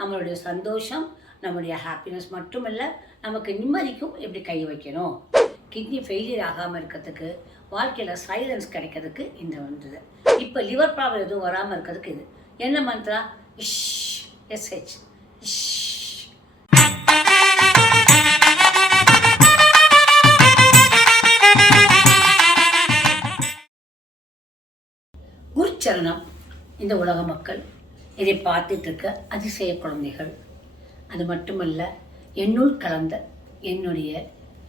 நம்மளுடைய சந்தோஷம் நம்மளுடைய ஹாப்பினஸ் மட்டுமல்ல நமக்கு நிம்மதிக்கும் எப்படி கை வைக்கணும்? கிட்னி ஃபெயிலியர் ஆகாமல் இருக்கிறதுக்கு வாழ்க்கையில் சைலன்ஸ் கிடைக்கிறதுக்கு இந்த வந்தது இப்போ லிவர் ப்ராப்ளம் எதுவும் வராமல் இருக்கிறதுக்கு இது. என்ன மந்த்ரா இஷ் எஸ்ஹெச் இஷ். குருச்சரணம் இந்த உலக மக்கள் இதை பார்த்துட்டு இருக்க அதிசய குழந்தைகள். அது மட்டுமல்ல என்னுள் கலந்த என்னுடைய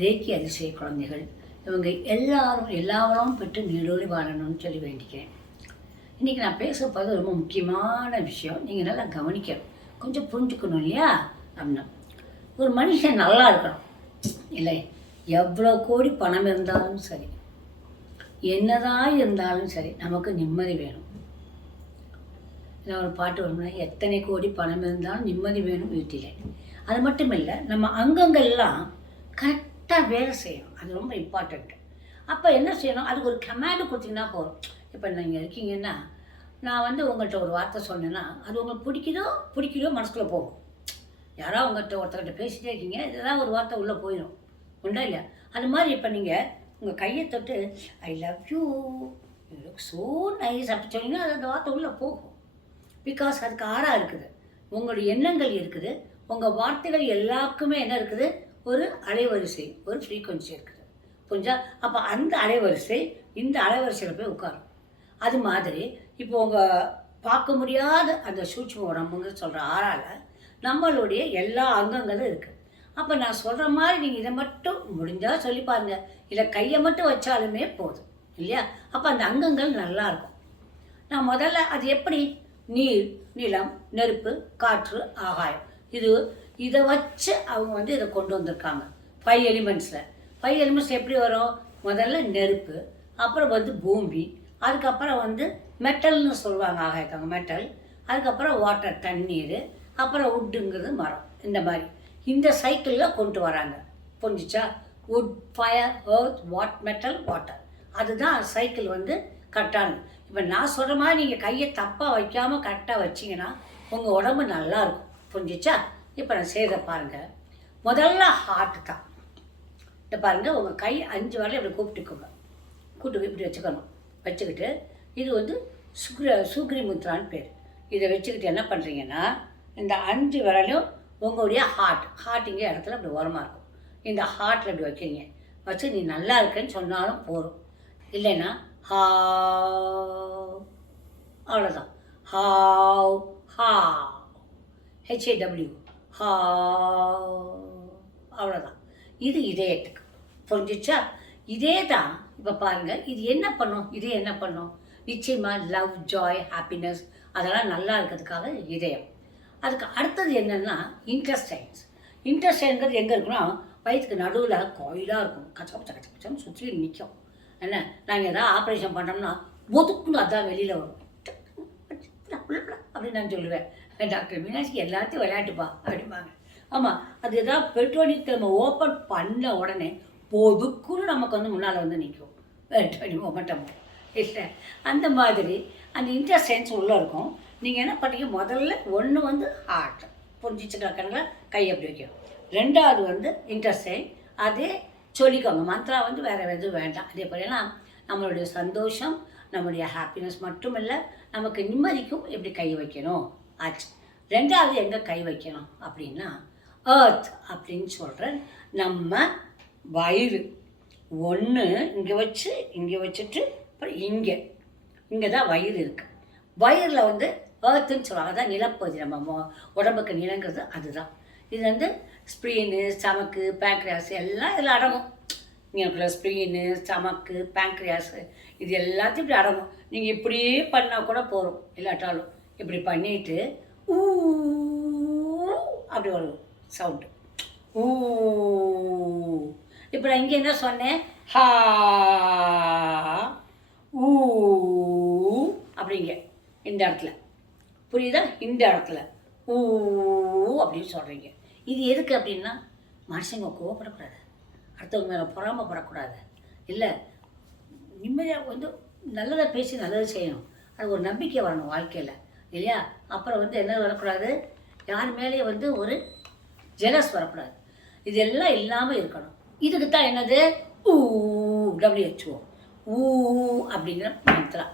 ரேக்கி அதிசய குழந்தைகள். இவங்க எல்லாரும் எல்லாரும் பெற்று நீடோடி வாழணும்னு சொல்லி வேண்டிக்கிறேன். இன்றைக்கி நான் பேச போகிறது ரொம்ப முக்கியமான விஷயம். நீங்கள் நல்லா கவனிக்கணும். கொஞ்சம் புரிஞ்சுக்கணும் இல்லையா? அப்படின்னா ஒரு மனுஷன் நல்லா இருக்கணும். இல்லை எவ்வளோ கோடி பணம் இருந்தாலும் சரி என்னதான் இருந்தாலும் சரி நமக்கு நிம்மதி வேணும். இல்லை ஒரு பாட்டு வரும்னா எத்தனை கோடி பணம் இருந்தாலும் நிம்மதி வேணும் வீட்டில். அது மட்டும் இல்லை நம்ம அங்கங்கள்லாம் கரெக்டாக வேலை செய்யணும். அது ரொம்ப இம்பார்ட்டண்ட்டு அப்போ என்ன செய்யணும்? அதுக்கு ஒரு கமாண்டு கொடுத்தீங்கன்னா போதும். இப்போ நீங்கள் இருக்கீங்கன்னா நான் வந்து உங்கள்கிட்ட ஒரு வார்த்தை சொன்னேன்னா அது உங்களுக்கு பிடிக்குதோ பிடிக்குதோ மனசுக்குள்ளே போகும். யாரோ உங்கள்கிட்ட ஒருத்தர்கிட்ட பேசிட்டே இருக்கீங்க இதெல்லாம் ஒரு வார்த்தை உள்ளே போயிடும் உண்டா இல்லையா? அது மாதிரி இப்போ நீங்கள் உங்கள் கையை தொட்டு I love you you look so nice அப்படி சொன்னீங்கன்னா அது அந்த வார்த்தை உள்ளே போகும். பிகாஸ் அதுக்கு ஆறாக இருக்குது. உங்களுடைய எண்ணங்கள் இருக்குது. உங்கள் வார்த்தைகள் எல்லாருக்குமே என்ன இருக்குது? ஒரு அலைவரிசை ஒரு ஃப்ரீக்குவன்சி இருக்குது. புரிஞ்சா? அப்போ அந்த அலைவரிசை இந்த அலைவரிசையில் போய் உட்காரும். அது மாதிரி இப்போ உங்கள் பார்க்க முடியாத அந்த சூட்சும உடம்புங்க சொல்கிற ஆறால் நம்மளுடைய எல்லா அங்கங்களும் இருக்குது அப்போ நான் சொல்கிற மாதிரி நீங்கள் இதை மட்டும் முடிஞ்சால் சொல்லி பாருங்க. இல்லை கையை மட்டும் வச்சாலுமே போதும். இல்லையா? அப்போ அந்த அங்கங்கள் நல்லா இருக்கும். நான் முதல்ல அது எப்படி நீர் நிலம் நெருப்பு காற்று ஆகாயம். இது இதை வச்சு அவங்க வந்து இதை கொண்டு வந்திருக்காங்க. ஃபைவ் எலிமெண்ட்ஸில் ஃபைவ் எலிமெண்ட்ஸ் எப்படி வரும்? முதல்ல நெருப்பு அப்புறம் வந்து பூமி அதுக்கப்புறம் வந்து மெட்டல்னு சொல்லுவாங்க ஆகாயத்தவங்க மெட்டல் அதுக்கப்புறம் வாட்டர் தண்ணீர் அப்புறம் உட்டுங்கிறது மரம் இந்த மாதிரி. இந்த சைக்கிளில் கொண்டு வராங்க. புரிஞ்சிச்சா? Wood fire earth what metal water அதுதான் சைக்கிள் வந்து கரெக்டானது இப்போ நான் சொல்கிற மாதிரி நீங்கள் கையை தப்பாக வைக்காமல் கரெக்டாக வச்சிங்கன்னா உங்கள் உடம்பு நல்லாயிருக்கும். புரிஞ்சிச்சா? இப்போ நான் செய்கிறத பாருங்கள் முதல்ல ஹார்ட்டு தான். இந்த பாருங்கள் உங்கள் கை அஞ்சு வரல இப்படி கூப்பிட்டுக்கோங்க. கூப்பிட்டு இப்படி வச்சுக்கணும். வச்சுக்கிட்டு இது வந்து சுக்ர சுக்ரி முத்ரான்னு பேர். இதை வச்சுக்கிட்டு என்ன பண்ணுறீங்கன்னா இந்த அஞ்சு விரலையும் உங்களுடைய ஹார்ட் ஹார்ட்டிங்க இடத்துல அப்படி உரமாக இருக்கும். இந்த ஹார்ட்டில் இப்படி வைக்கிறீங்க. வச்சு நீ நல்லா இருக்கேன்னு சொன்னாலும் போதும். இல்லைன்னா ஹா அவ்வளோதான் ஹாவ் ஹா ஹெச்ஏடபிள்யூ ஹா அவ்வளோதான் இது இதயத்துக்கு புரிஞ்சிச்சா? இதே தான் இப்போ பாருங்கள் இது என்ன பண்ணும்? இது என்ன பண்ணும்? நிச்சயமாக லவ் ஜாய் ஹாப்பினஸ் அதெல்லாம் நல்லா இருக்கிறதுக்காக இதயம். அதுக்கு அடுத்தது என்னென்னா இன்டெஸ்டைன்ஸ் இன்டெஸ்டைன்கிறது எங்கே இருக்குன்னா வயிற்றுக்கு நடுவில் கோயிலாக இருக்கும். கச்சா கச்ச கச்ச கச்சன்னு சுற்றி நிற்கும் என்ன? நாங்கள் ஏதாவது ஆப்ரேஷன் பண்ணோம்னா ஒதுக்குன்னு அதான் வெளியில் வரும். அப்படின்னு நான் சொல்லுவேன். டாக்டர் மீனாட்சிக்கு எல்லாத்தையும் விளையாட்டுப்பா அப்படிம்பாங்க. ஆமாம் அது எதாவது பெட்ரோலிக் நம்ம ஓப்பன் பண்ண உடனே பொதுக்குன்னு நமக்கு வந்து முன்னால் வந்து நிற்கும் பெட்ரோலி மட்டமோ இல்லை அந்த மாதிரி அந்த இன்டர்சென்ஸ் உள்ளே இருக்கும். நீங்கள் என்ன பண்ணுறீங்க? முதல்ல ஒன்று வந்து ஹார்ட் புரிஞ்சிச்சுக்கணுங்களா கை அப்படி வைக்கும் ரெண்டாவது வந்து இன்டர்சைன் அதே சொல்லிக்கோங்க. மந்த்ரா வந்து வேறு எதுவும் வேண்டாம். அதே போலலாம் நம்மளுடைய சந்தோஷம் நம்மளுடைய ஹாப்பினஸ் மட்டும் இல்லை நமக்கு நிம்மதிக்கும் எப்படி கை வைக்கணும்? ஆச்சு. ரெண்டாவது எங்கே கை வைக்கணும் அப்படின்னா ஏர்த் அப்படின்னு சொல்கிற நம்ம வயிறு. ஒன்று இங்கே வச்சு இங்கே வச்சுட்டு அப்புறம் இங்கே. இங்கே தான் வயிறு இருக்குது வயிறில் வந்து ஏர்த்துன்னு சொல்லுவாங்க. அதான் நிலப்பகுதி. நம்ம உடம்புக்கு நிலங்கிறது அதுதான். இது வந்து ஸ்ப்ரீனு ஸ்டமக்கு பேங்க்ரியாஸ் எல்லாம் இதில் அடங்கும். நீங்கள் ஸ்ப்ரீனு ஸ்டமக்கு பேங்க்ரியாஸ் இது எல்லாத்தையும் இப்படி அடங்கும். நீங்கள் இப்படியே பண்ணால் கூட போதும். இல்லாட்டாலும் இப்படி பண்ணிட்டு ஊ அப்படி வரும் சவுண்டு ஊ. இப்போ நான் இங்கே என்ன சொன்னேன்? ஹா. ஊ. அப்படிங்க இந்த இடத்துல. புரியுதா? இந்த இடத்துல. ஊ. அப்படின்னு சொல்கிறீங்க இது எதுக்கு அப்படின்னா மனுஷங்க கோவப்படக்கூடாது. அடுத்தவங்க மேலே பொறாமப்படக்கூடாது இல்லை நிம்மதியாக வந்து நல்லதை பேசி நல்லதை செய்யணும். அது ஒரு நம்பிக்கை வரணும் வாழ்க்கையில் இல்லையா? அப்புறம் வந்து என்ன வரக்கூடாது? யார் மேலேயே வந்து ஒரு ஜெலஸ் வரக்கூடாது. இது எல்லாம் இல்லாமல் இருக்கணும். இதுக்கு தான் என்னது? ஊ டபிள்யூஹெச்ஓ ஊ அப்படிங்கிற மந்த்ரா.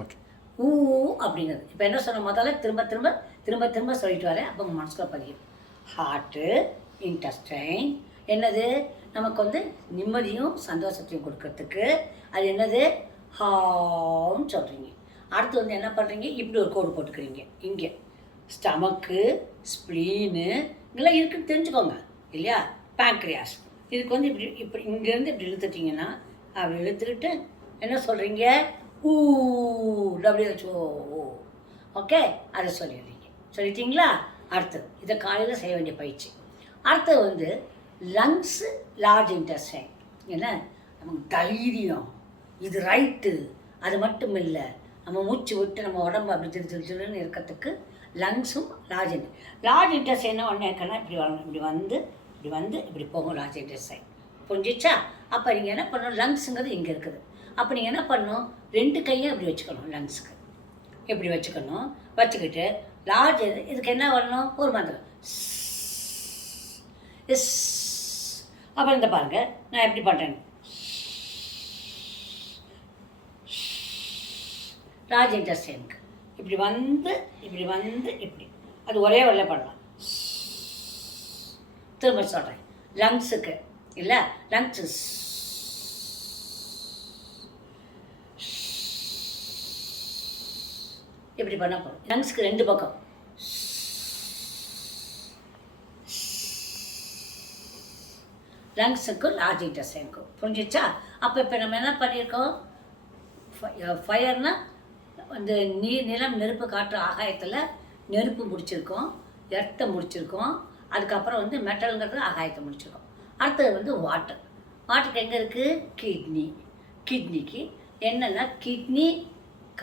ஓகே. ஊ அப்படிங்கிறது. இப்போ என்ன சொன்ன முதல்ல? திரும்ப திரும்ப திரும்ப திரும்ப சொல்லிட்டு வரேன். அப்போ உங்கள் மனசுக்குள்ள பதியும். ஹார்ட்டு இன்டஸ்டைன் என்னது? நமக்கு வந்து நிம்மதியும் சந்தோஷத்தையும் கொடுக்கறதுக்கு. அது என்னது? ஹான்னு சொல்கிறீங்க அடுத்து வந்து என்ன பண்ணுறீங்க இப்படி ஒரு கோடு போட்டுக்கிறீங்க. இங்கே. ஸ்டமக்கு ஸ்ப்ளீனு இதெல்லாம் இருக்குன்னு தெரிஞ்சுக்கோங்க. இல்லையா? பேங்க்ரியாஸ் இதுக்கு வந்து இப்படி இப்படி இங்கேருந்து இப்படி இழுத்துட்டிங்கன்னா அப்படி இழுத்துக்கிட்டு என்ன சொல்கிறீங்க ஊ டபிள்யூஹெச்ஓ ஓகே அதை சொல்லிடுறீங்க. சொல்லிட்டீங்களா? அடுத்தது இதை காலையில் செய்ய வேண்டிய பயிற்சி. அடுத்தது வந்து லங்ஸு லார்ஜ் இன்டெஸ்டைன் என்ன? நமக்கு தைரியம். இது ரைட்டு அது மட்டும் இல்லை. நம்ம மூச்சு விட்டு நம்ம உடம்பு அப்படி திரு திரு திருன்னு இருக்கிறதுக்கு லங்ஸும் லார்ஜ் இன்ட் லார்ஜ் இன்டெஸ்டைனை ஒன்று இருக்கனா இப்படி வரணும் இப்படி வந்து இப்படி வந்து இப்படி போகும் லார்ஜ் இன்டெஸ்டைன் புரிஞ்சிச்சா? அப்போ நீங்கள் என்ன பண்ணணும்? லங்ஸுங்கிறது இங்கே இருக்குது. அப்போ நீங்கள் என்ன பண்ணணும்? ரெண்டு கையை இப்படி வச்சுக்கணும் லங்ஸுக்கு இப்படி வச்சுக்கணும்? வச்சுக்கிட்டு லார்ஜ் இது. இதுக்கு என்ன வரணும்? ஒரு மந்திரம். எஸ் அப்புறம் இந்த பாருங்க. நான் எப்படி பண்ணுறேன் ராஜ் இன்டர்ஸ்டேனுக்கு இப்படி வந்து இப்படி வந்து இப்படி. அது ஒரே வரல பண்ணலாம். திரும்ப சொல்கிறேன் லங்ஸுக்கு இல்லை? லங்ஸு இப்படி பண்ண போகிறோம் லங்ஸ்க்கு ரெண்டு பக்கம். லங்ஸுக்கும் லார்ஜ் இன்டெஸ்டைனுக்கும் புரிஞ்சிச்சா அப்போ இப்போ நம்ம என்ன பண்ணியிருக்கோம் ஃபயர்னால் வந்து நீர் நிலம் நெருப்பு காற்று ஆகாயத்தில் நெருப்பு முடிச்சிருக்கோம் எர்த்தை முடிச்சிருக்கோம் அதுக்கப்புறம் வந்து மெட்டலுங்கிறது ஆகாயத்தை முடிச்சிருக்கோம். அடுத்தது வந்து வாட்டர் வாட்டருக்கு எங்கே இருக்குது கிட்னி கிட்னிக்கு என்னென்னா கிட்னி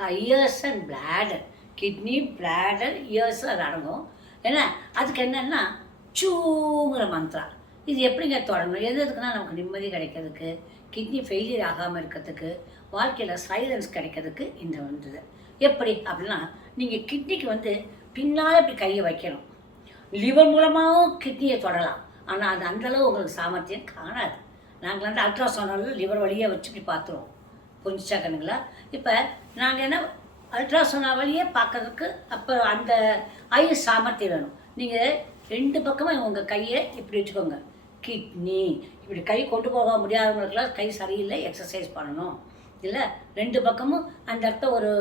இயர்ஸ் and bladder kidney bladder years அது அடங்கும். ஏன்னா அதுக்கு என்னென்னா சூங்கிற மந்த்ரா. இது எப்படிங்க தொடங்கணும்? எது எதுக்குன்னா நமக்கு நிம்மதி கிடைக்கிறதுக்கு கிட்னி ஃபெயிலியர் ஆகாமல் இருக்கிறதுக்கு வாழ்க்கையில் சைலன்ஸ் கிடைக்கிறதுக்கு இந்த வந்தது எப்படி? அப்படின்னா நீங்கள் கிட்னிக்கு வந்து பின்னால் இப்படி கையை வைக்கணும். லிவர் மூலமாகவும் கிட்னியை தொடலாம். ஆனால் அது அந்தளவு உங்களுக்கு சாமர்த்தியம் காணாது. நாங்கள் வந்து அல்ட்ராசவுண்டில் லிவர் வழியாக வச்சு இப்படி பார்த்துருவோம். புரிஞ்சிச்சா கண்ணுங்களா இப்போ நாங்கள் என்ன அல்ட்ராசோனா வழியே பார்க்கறதுக்கு அப்போ அந்த ஐ சாமர்த்தியம் வேணும். நீங்கள் ரெண்டு பக்கமும் உங்கள் கையை இப்படி வச்சுக்கோங்க. கிட்னி இப்படி கை கொண்டு போக முடியாதவங்களுக்குலாம் கை சரியில்லை எக்ஸசைஸ் பண்ணணும். இல்லை ரெண்டு பக்கமும் அந்த இடத்த ஒரு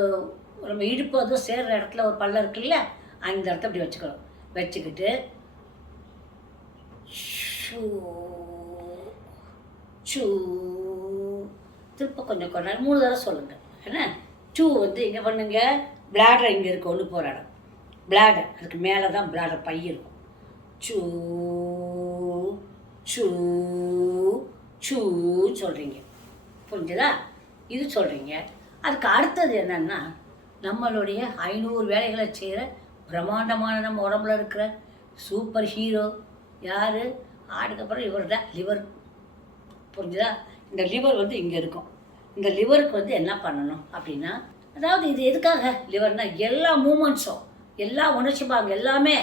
நம்ம இடுப்பு அதுவும் சேர்ற இடத்துல ஒரு பள்ளம் இருக்குல்ல அந்த இடத்த இப்படி வச்சுக்கணும். வச்சுக்கிட்டு ஷூ ஷூ திருப்ப கொஞ்சம் கொஞ்ச நேரம் மூணு தடவை சொல்லுங்கள் என்ன? டூ வந்து இங்கே பண்ணுங்க? பிளாடர் இங்கே இருக்கு ஒன்று போகிற இடம். பிளாடர் அதுக்கு மேலே தான் பிளாடர் பை இருக்கும். சூ சூ சூ சொல்கிறீங்க புரிஞ்சுதா? இது சொல்கிறீங்க அதுக்கு அடுத்தது என்னன்னா நம்மளுடைய ஐநூறு வேலைகளை செய்கிற பிரம்மாண்டமான நம்ம உடம்புல இருக்கிற சூப்பர் ஹீரோ யார்? அதுக்கப்புறம் இவர் தான் லிவர் புரிஞ்சுதா? இந்த லிவர் வந்து இங்கே இருக்கும். இந்த லிவருக்கு வந்து என்ன பண்ணணும் அப்படின்னா அதாவது இது எதுக்காக லிவர்னால் எல்லா மூமெண்ட்ஸும் எல்லா உணர்ச்சி பாகம் எல்லாமே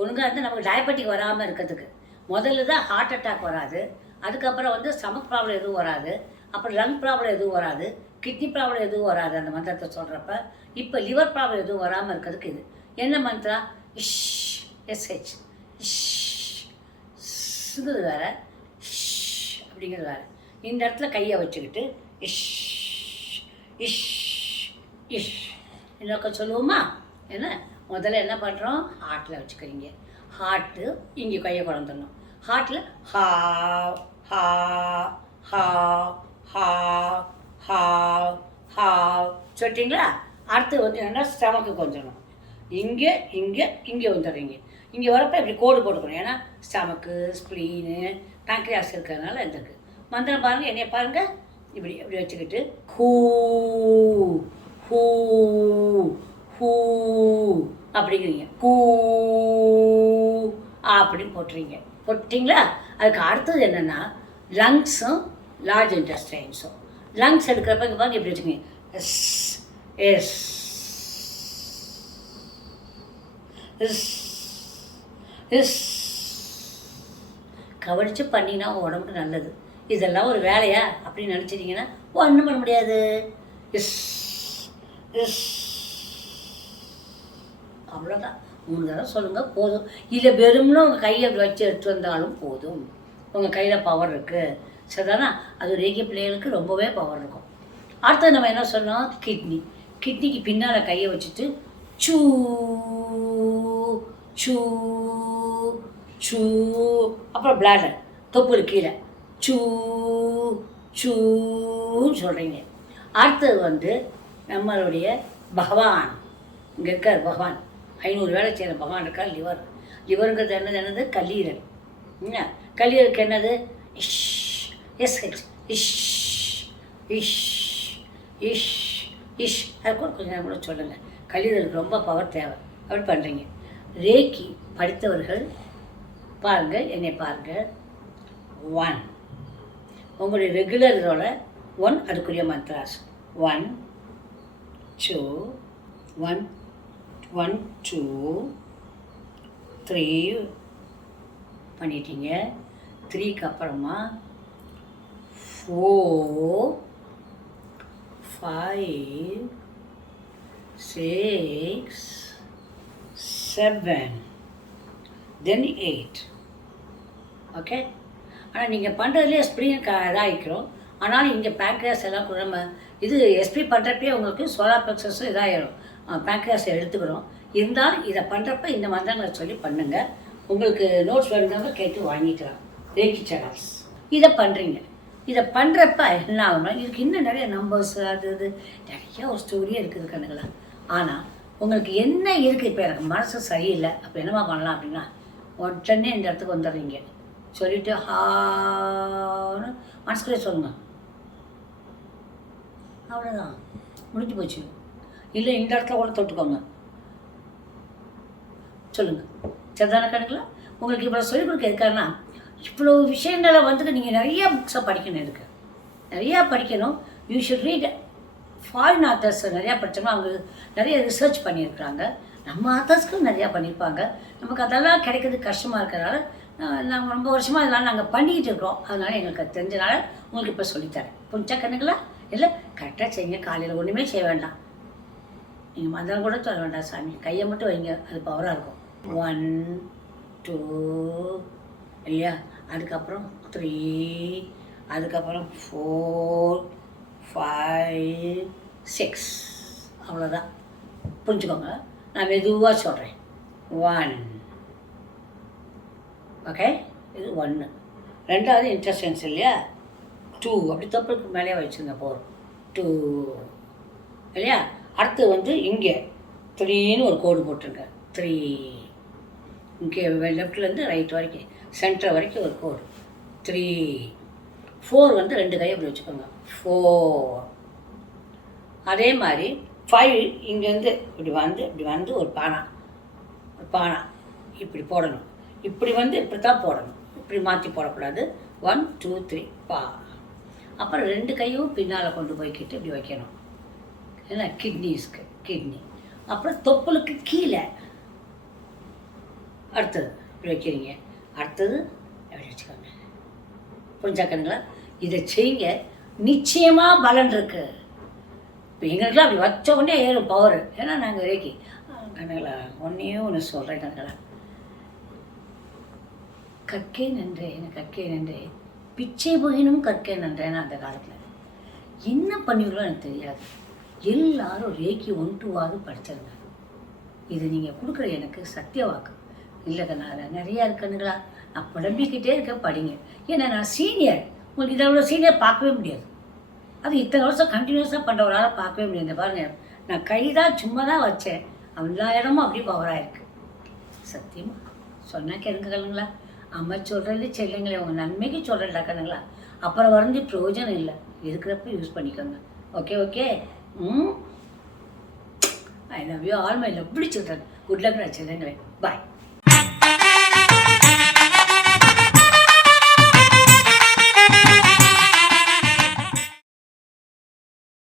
ஒழுங்காக இருந்து நமக்கு டயபெட்டிக் வராமல் இருக்கிறதுக்கு. முதல்ல தான் ஹார்ட் அட்டாக் வராது. அதுக்கப்புறம் வந்து ஸ்டமக் ப்ராப்ளம் எதுவும் வராது. அப்புறம் லங் ப்ராப்ளம் எதுவும் வராது. கிட்னி ப்ராப்ளம் எதுவும் வராது அந்த மந்திரத்தை சொல்கிறப்ப இப்போ லிவர் ப்ராப்ளம் எதுவும் வராமல் இருக்கிறதுக்கு இது. என்ன மந்திரா? இஷ் எஸ்ஹெச் இஷ். வேறு வேற. ஷ் அப்படிங்கிறது வேறு. இந்த இடத்துல கையை வச்சுக்கிட்டு இஷ் இஷ் இஷ். இன்னொக்க சொல்லுவோமா? என்ன? முதல்ல என்ன பண்ணுறோம் ஹார்ட்டில் வச்சுக்கிறீங்க. ஹார்ட்டு இங்கே கையை குழந்தணும் ஹார்ட்டில் ஹா ஹா ஹா ஹா ஹா ஹா. சொல்லிட்டீங்களா? அடுத்து வந்து என்ன ஸ்டமக்கு கொஞ்சணும். இங்கே இங்கே இங்கே வந்துடுறீங்க. இங்கே வரப்போ இப்படி கோடு போட்டுக்கணும். ஏன்னா ஸ்டமக்கு ஸ்ப்ளீனு பேங்க்ரியாஸ் இருக்கிறதுனால இருக்கு மந்திரம் பாருங்கள் என்னைய பாருங்கள் இப்படி இப்படி வச்சுக்கிட்டு ஹூ ஹூ ஹூ அப்படிங்கிறீங்க. கூ அப்படின்னு போட்டுறீங்க. போட்டிங்களா அதுக்கு அடுத்தது என்னென்னா லங்ஸும் லார்ஜ் இன்டெஸ்டைன்ஸும். லங்ஸ் எடுக்கிறப்ப இங்கே பாருங்க இப்படி வச்சுக்கோங்க. எஸ் எஸ் எஸ் இஸ் கவனித்து பண்ணினா உடம்புக்கு நல்லது. இதெல்லாம் ஒரு வேலையா அப்படின்னு நினச்சிட்டிங்கன்னா ஒன்றும் பண்ண முடியாது. இஸ் இஸ் அவ்வளோதான் மூணு தடவை சொல்லுங்கள் போதும். இல்லை வெறும்னு உங்கள் கையை வச்சு எடுத்து வந்தாலும் போதும். உங்கள் கையில் பவர் இருக்குது சரிதானா? அது ரேகிய பிள்ளைகளுக்கு ரொம்பவே பவர் இருக்கும். அடுத்தது நம்ம என்ன சொன்னோம் கிட்னி கிட்னிக்கு பின்னால் கையை வச்சுட்டு சூ சூ சூ. அப்புறம் பிளாடர் தொப்புள் கீழே. சூ சூன்னு சொல்கிறீங்க அடுத்தது வந்து நம்மளுடைய பகவான். இங்கே இருக்கார் பகவான். ஐநூறு வேலை செய்கிற பகவான் இருக்கார் லிவர். லிவருங்கிறது என்னது? என்னது? கல்லீரல். என்ன? கல்லீரலுக்கு என்னது? இஷ் எஸ் ஹெச் இஷ் இஷ் இஷ் இஷ். அது கூட கொஞ்சம் நேரம் கூட சொல்லுங்கள் கல்லீரலுக்கு ரொம்ப பவர் தேவை. அப்படி பண்ணுறீங்க ரேக்கி படித்தவர்கள் பாருங்கள் என்னை பாருங்கள் ஒன் உங்களுடைய ரெகுலர் இதோட ஒன் அதுக்குரிய mantras one two one one two three பண்ணிட்டீங்க. த்ரீக்கு அப்புறமா four five six seven then eight okay ஆனால் நீங்கள் பண்ணுறதுலேயே ஸ்ப்ரிங் க இதாகிக்கிறோம். ஆனாலும் இங்கே பேங்க்ரியாஸ் எல்லாம் கூட நம்ம இது எஸ்பி பண்ணுறப்பே உங்களுக்கு சோலார் பிளக்ஸஸும் இதாகிடும் பேங்க்ரியாஸ் எடுத்துக்கிறோம். இருந்தால் இதை பண்ணுறப்ப இந்த மந்திரங்களை சொல்லி பண்ணுங்கள் உங்களுக்கு நோட்ஸ் வேணும்னா கேட்டு வாங்கிக்கலாம். ரேக்கி சேனல்ஸ் இதை பண்ணுறீங்க இதை பண்ணுறப்ப என்ன ஆகும்னா இதுக்கு இன்னும் நிறைய நம்பர்ஸ் அது இது நிறைய ஒரு ஸ்டோரியே இருக்குது கண்ணுங்களா ஆனால் உங்களுக்கு என்ன இருக்குது இப்போ எனக்கு மனசு சரியில்லை. அப்போ என்னமா பண்ணலாம் அப்படின்னா உடனே இந்த இடத்துக்கு வந்துடுறீங்க. சொல்லிட்டு ஹான்னு மனசுக்குள்ளே சொல்லுங்க. அவ்வளோதான் முடிஞ்சு போச்சு. இல்லை இந்த இடத்துல கூட தொட்டுக்கோங்க. சொல்லுங்கள் சரிதான கணக்கில்? உங்களுக்கு இவ்வளோ சொல்லிக் கொடுக்க இருக்காருன்னா இவ்வளோ விஷயங்களை வந்துட்டு நீங்கள் நிறைய புக்ஸை படிக்கணும் இருக்கு நிறையா படிக்கணும். You should read foreign authors நிறையா படித்தோம்னா அவங்க நிறைய ரிசர்ச் பண்ணியிருக்கிறாங்க. நம்ம ஆத்தர்ஸ்க்கும் நிறையா பண்ணியிருப்பாங்க. நமக்கு அதெல்லாம் கிடைக்கிறது கஷ்டமாக இருக்கிறனால நாங்கள் ரொம்ப வருஷமாக இதெல்லாம் நாங்கள் பண்ணிக்கிட்டு இருக்கிறோம். அதனால் எங்களுக்கு அது தெரிஞ்சனால உங்களுக்கு இப்போ சொல்லித்தரேன். புரிஞ்சா கண்ணுங்களா இல்லை கரெக்டாக செய்யுங்க. காலையில் ஒன்றுமே செய்ய வேண்டாம். நீங்கள் மந்திரம் கூட சொல்ல வேண்டாம் சாமி. கையை மட்டும் வைங்க. அது பவராக இருக்கும். ஒன் டூ இல்லையா? அதுக்கப்புறம் த்ரீ அதுக்கப்புறம் ஃபோர் ஃபைவ் சிக்ஸ் அவ்வளோதான் புரிஞ்சுக்கோங்க. நான் மெதுவாக சொல்கிறேன் ஒன் ஓகே இது ஒன்று ரெண்டாவது இன்டர்சென்ஸ் இல்லையா? டூ அப்படி தப்புக்கு மேலே வச்சுருங்க போகிறோம் டூ இல்லையா? அடுத்து வந்து இங்கே. த்ரீன்னு ஒரு கோடு போட்டுருங்க. த்ரீ இங்கே லெஃப்ட்லேருந்து ரைட் வரைக்கும். சென்டர் வரைக்கும் ஒரு கோடு த்ரீ ஃபோர் வந்து ரெண்டு கையை இப்படி வச்சுக்கோங்க. ஃபோர் அதே மாதிரி ஃபைவ் இங்கேருந்து இப்படி வந்து இப்படி வந்து ஒரு பானா. ஒரு பானா. இப்படி போடணும். இப்படி வந்து இப்படி தான் போடணும். இப்படி மாற்றி போடக்கூடாது. ஒன் டூ த்ரீ பா. அப்புறம் ரெண்டு கையும் பின்னால் கொண்டு போய்க்கிட்டு இப்படி வைக்கணும். என்ன கிட்னிஸ்க்கு கிட்னி அப்புறம் தொப்புளுக்கு கீழே. அடுத்தது இப்படி வைக்கிறீங்க. அடுத்தது எப்படி வச்சுக்கோங்க. புரிஞ்சாக்கணுங்களா இதை செய்யுங்க. நிச்சயமாக பலன் இருக்குது இப்போ எங்களுக்குலாம் அப்படி வச்ச உடனே ஏறும் பவர் ஏன்னா நாங்கள் ரேக்கி கண்ணுங்களா ஒன்றையும் ஒன்று சொல்கிறேன் கண்ணுங்களா. கற்கே நன்றேன் கற்கே நன்றே. பிச்சை புகினும் கற்கே நன்றேன்னு அந்த காலத்தில். என்ன பண்ணுவீங்களோ எனக்கு தெரியாது. எல்லாரும் ரேக்கி ஒன் டூவாவது படிச்சிருங்க இது நீங்கள் கொடுக்குற எனக்கு சத்திய வாக்கு. இல்லை நான் நிறையா இருக்கணுங்களா நான் புலம்பிக்கிட்டே இருக்கேன் படிங்க. ஏன்னா நான் சீனியர் உங்களுக்கு இதை விட சீனியர் பார்க்கவே முடியாது. அது இத்தனை வருஷம் கண்டினியூஸாக பண்ணுறவரால் பார்க்கவே முடியாது. இந்த பாருங்க நான் கை தான் சும்மா தான் வச்சேன் எல்லா இடமும் அப்படியே பவராக இருக்கு. சத்தியமாக சொன்னால் கேளுங்களா அம்மா சொல்கிறது செல்லுங்களே உங்கள் நன்மைக்கு சொல்கிறேன் கண்ணுங்களா. அப்புறம் வரைஞ்சி பிரயோஜனம் இல்லை. இருக்கிறப்ப யூஸ் பண்ணிக்கோங்க. ஓகே ஓகே ம்? I love you all my love children good luck நான் செல்லுங்களேன் பாய்